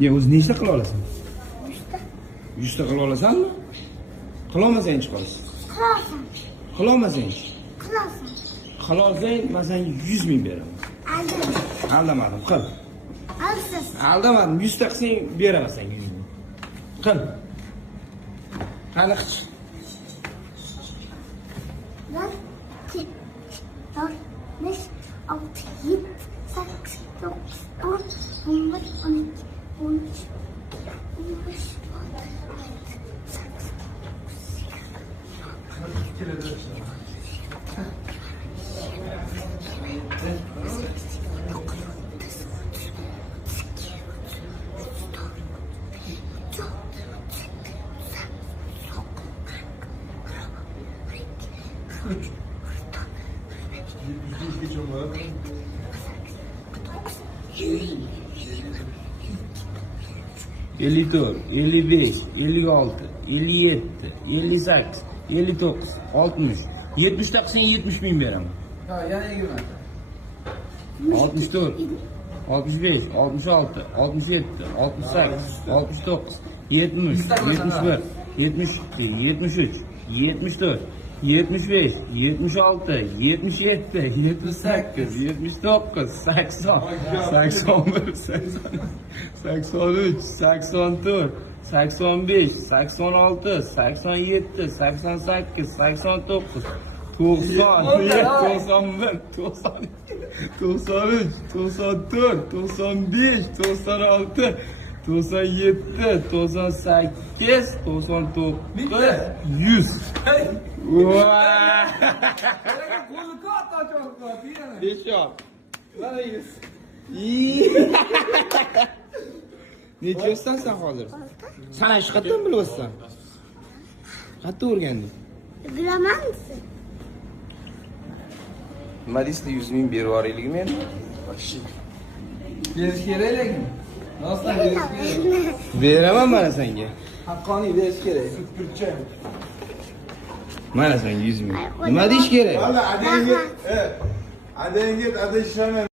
Ya o'zi nechta qila olasan? 100 ta. 100 ta qila olasanmi? Qilolmasang chiqasiz. Qilasan. Qilolmasang. Qilasan. Qilolsang, men senga 100 ming beraman. Aldama. Aldamadim, qil. Alsiz. Aldamadim, 100 ta qilsang beraman senga 100 ming. Qil. Qani qich. 1, 2, 4, 5, 6, 7, 8, 9, 10, 11, 12, 13, 15, 54, 55, 56, 57, 58, 59, 60, 70 ta qilsang 70 ming beraman. Ha, yana 20. 64, 65, 66, 67, 68, 69, 70, 71, 72, 73, 74, 75, 76, 77, 78, 79, 80, 81, 83, 84, 85, 86, 87, 88, 89, 90, 91, 92, 93, 94, 95, 96, 97, 98, 99, 100. Vay! Qo'lni katta cho'qqa, tiyana. Besh Mana 100. Necha yoshsan sen hozir? Sanashni qayerdan bilyapsan? Qayerda o'rganding? bilaman. Nima deysizlar 100 ming berib yuboraylikmi men? Berish kerak lekin. Rostdan berish kerak. Beraman mana senga. Haqqoniy berish kerak. Mana senga 100 ming. Nima deyish kerak? Valla adangga, adangga ishlamay